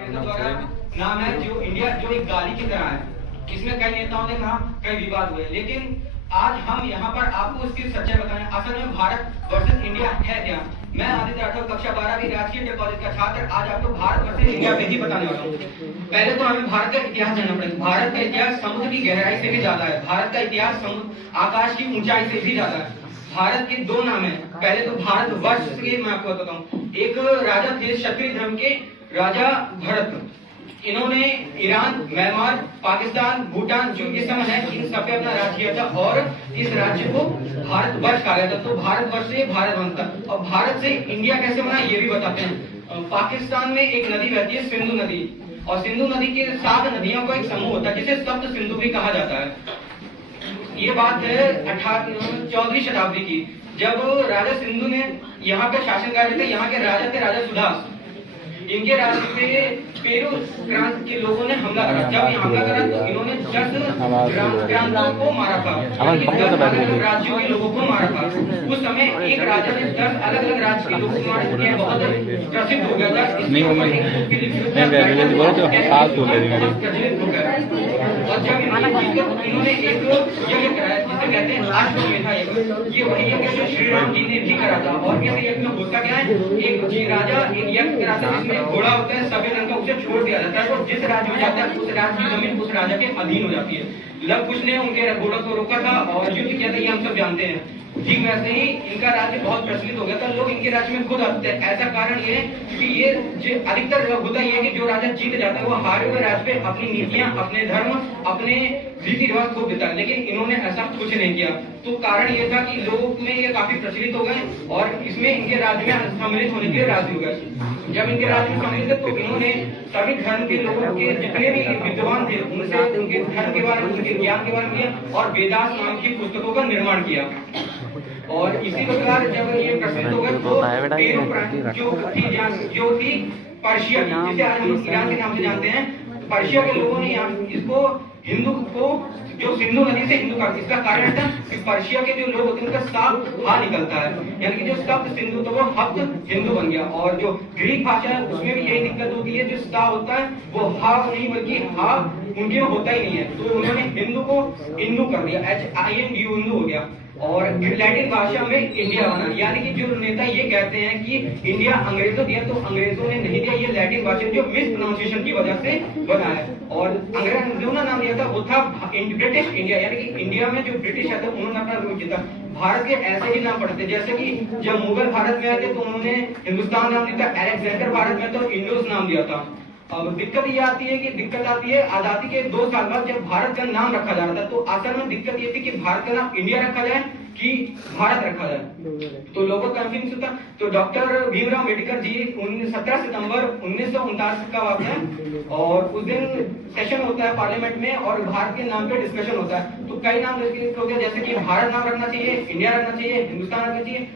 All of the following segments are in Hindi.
द्वारा नाम है जो इंडिया जो एक गाली की तरह है। इसमें कई नेताओं ने कहा, कई विवाद हुए, लेकिन आज हम यहाँ पर आपको उसकी सच्चाई बताएं। असल में भारत वर्सेस इंडिया है क्या? मैं आदित्य राठौर, कक्षा 12वीं राजकीय कॉलेज का छात्र, आज आपको भारत वर्सेस इंडिया पे ही बताने वाला हूँ। पहले तो हमें भारत का इतिहास जानना पड़ेगा। भारत का इतिहास समुद्र की गहराई से भी ज्यादा है। भारत का इतिहास आकाश की ऊंचाई से भी ज्यादा है। भारत के दो नाम है। पहले तो भारत वर्ष के मैं आपको बताता हूँ। एक राजा थे क्षत्रिय धर्म के, राजा भरत। इन्होंने ईरान, म्यांमार, पाकिस्तान, भूटान जो इस समय है, इन सब पे अपना राज किया था और इस राज्य को भारत वर्ष कहा गया था। तो भारत वर्ष से भारत बनता। और भारत से इंडिया कैसे बना ये भी बताते हैं। पाकिस्तान में एक नदी बहती है, सिंधु नदी, और सिंधु नदी के 7 नदियों का एक समूह होता है जिसे सप्त सिंधु भी कहा जाता है। ये बात है 14वीं शताब्दी की, जब राजा सिंधु ने यहाँ पे शासन कर रहे थे। यहाँ के राजा थे राजा सुदास। इनके राज्य पे पेरू प्रांत के लोगों ने हमला करा। जब ये हमला करा तो इन्होंने 10 प्रांतों को मारा था, 10 राज्यों के लोगों को मारा था। उस समय एक राजा ने 10 अलग अलग राज्य के लोगों को मारा, ये बहुत प्रसिद्ध हो गया था। प्रचलित हो गया। और जब इन्होंने एक यज्ञ कराया जिसे कहते हैं अश्वमेधा यज्ञ। ये वही यज्ञ जो श्री राम जी ने भी करा था। और इस यज्ञ में होता क्या है, एक राजा एक यज्ञ कराता है जिसमें घोड़ा होता है सफेद रंग का, उसे छोड़ दिया जाता है। और जिस राज्य में जाता है उस राज्य की जमीन उस राजा के अधीन हो जाती है। लव कुश ने उनके घोड़ा को रोका था और युद्ध किया था, ये हम सब जानते हैं। ठीक वैसे ही इनका राज्य बहुत प्रचलित हो गया था। लोग इनके राज्य में खुद आते हैं। ऐसा कारण ये है क्योंकि ये अधिकतर होता ये है कि जो राजा जीत जाता है वो हारे हुए राज्य पे अपनी नीतियां, अपने धर्म, अपने रीति रिवाज थोप देता है। लेकिन इन्होंने ऐसा कुछ नहीं किया। तो कारण ये था कि लोगों में ये काफी प्रचलित हो गए और इसमें इनके राज्य में सम्मिलित होने के लिए राजी हो गए। जब इनके राज्य में सम्मिलित तो इन्होंने सभी धर्म के लोगों के जितने भी विद्वान थे उनसे उनके धर्म के बारे में, उनके ज्ञान के बारे में किया और वेदास नाम की पुस्तकों का निर्माण किया। और इसी प्रकार जब ये प्रसिद्ध हो गए तो पेरू प्रांत जो थी पर्शिया की, जिसे आज हम ईरान के नाम से जानते हैं, पर्शिया के लोगों ने यहाँ इसको हिंदू को जो सिंधु नदी से हिंदू कहा। इसका कारण था कि पर्शिया के जो लोग होते हैं उनका साफ हा निकलता है, यानी कि जो सप्त सिंधु तो वो हप्त हिंदू बन गया। और जो ग्रीक भाषा है उसमें भी यही दिक्कत होती है, जो सा होता है वो हा नहीं बल्कि हा उनके में होता ही नहीं है। तो उन्होंने हिंदू को इंदू कर दिया, HINDU हिंदू हो गया। और लैटिन भाषा में इंडिया बना। यानी कि जो नेता ये कहते हैं कि इंडिया अंग्रेजों दिया, तो अंग्रेजों ने नहीं दिया। ये लैटिन भाषा जो मिस प्रोनाउंसिएशन की वजह से बना है। और अंग्रेजों ने नाम दिया था वो था ब्रिटिश इंडिया, यानी कि इंडिया में जो ब्रिटिश है तो उन्होंने अपना रूप किया था। भारत के ऐसे ही नाम पड़ते, जैसे कि जब मुगल भारत में आए थे तो उन्होंने हिंदुस्तान नाम दिया था, अलेक्जेंडर भारत में तो इंडोस नाम दिया था। अब दिक्कत ये आती है आजादी के 2 साल बाद जब भारत का नाम रखा जा रहा था, तो असल में दिक्कत ये थी कि भारत का नाम इंडिया रखा जाए कि भारत रखा जाए। तो लोगों का कंफ्यूजन होता। तो डॉक्टर भीमराव अम्बेडकर जी 17 सितंबर 1949 का वाक़या है और उस दिन सेशन होता है पार्लियामेंट में और भारत के नाम पे डिस्कशन होता है। तो कई नाम होते हैं जैसे कि भारत नाम रखना चाहिए, इंडिया रखना चाहिए, हिंदुस्तान रखना चाहिए।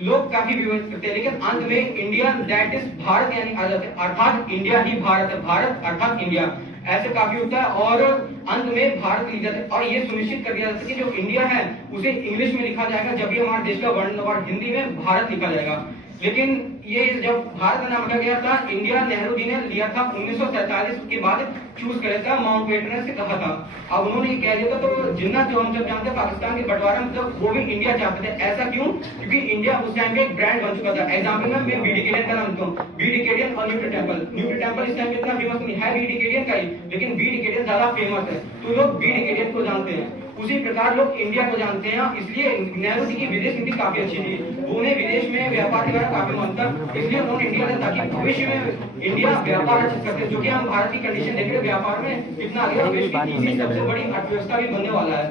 लोग काफी विरोध करते हैं, लेकिन अंत में इंडिया दैट इज भारत यानी अर्थात इंडिया ही भारत है, भारत अर्थात इंडिया, ऐसे काफी होता है। और अंत में भारत लिखा जाता है और ये सुनिश्चित कर दिया जाता है कि जो इंडिया है उसे इंग्लिश में लिखा जाएगा, जब भी हमारे देश का वर्ण और हिंदी में भारत लिखा जाएगा। लेकिन ये जब भारत का नाम रखा गया था, इंडिया नेहरू जी ने लिया था 1947 के बाद चूज किया था, माउंटबेटन से कहा था। अब उन्होंने ये कह दिया था। तो जिन्ना जो हम सब जानते हैं पाकिस्तान के बंटवारे में, तो वो भी इंडिया चाहते थे। ऐसा क्यों? क्योंकि इंडिया उस टाइम पे एक ब्रांड बन चुका था। एग्जाम्पल में मैं बीडीकेडियन का नाम दूं, बीडीकेडियन और न्यूट्री टेम्पल इस टाइम इतना फेमस नहीं है, बीडीकेडियन का ही, लेकिन बीडीकेडियन ज्यादा फेमस है तो लोग बीडीकेडियन को जानते हैं। उसी प्रकार लोग इंडिया को जानते हैं। इसलिए नेहरू जी की विदेश नीति काफी अच्छी थी। उन्हें विदेश में व्यापार के बारे में काफी मानता, इसलिए उन्होंने इंडिया ने ताकि भविष्य में इंडिया व्यापार अच्छा करते, जो कि हम भारत की कंडीशन देख रहे हैं व्यापार में कितना आगे सबसे बड़ी अर्थव्यवस्था भी बनने वाला है।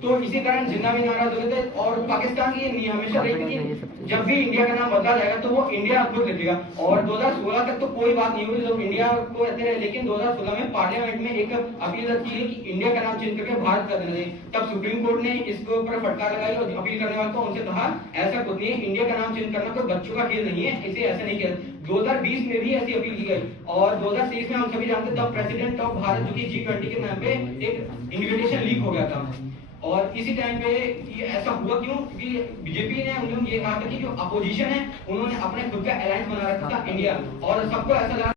तो इसी कारण जिन्ना भी नाराज हो गए थे। और पाकिस्तान की ये हमेशा रही थी कि जब भी इंडिया का नाम बदला जाएगा तो वो इंडिया खुद लिखेगा। और 2016 तक तो कोई बात नहीं हुई, लोग इंडिया को रहते रहे। लेकिन 2016 में पार्लियामेंट में एक अपील की है कि इंडिया का नाम चेंज करके भारत कर देना चाहिए। तब सुप्रीम कोर्ट ने इसके ऊपर फटकार लगाई और अपील करने वालों को उनसे कहा ऐसा कुछ नहीं है, इंडिया का नाम चेंज करना कोई बच्चों का खेल नहीं है, इसे ऐसे नहीं किया। 2020 में भी ऐसी अपील की गई और 2023 में हम सभी जानते हैं तब प्रेसिडेंट ऑफ भारत जो कि G20 के नाम पे एक इन्विटेशन लीक हो गया था। और इसी टाइम पे ये ऐसा हुआ क्यों? क्योंकि बीजेपी ने उन्होंने ये कहा था कि जो अपोजिशन है उन्होंने अपने खुद का अलायंस बना रखा था इंडिया, और सबको ऐसा लगा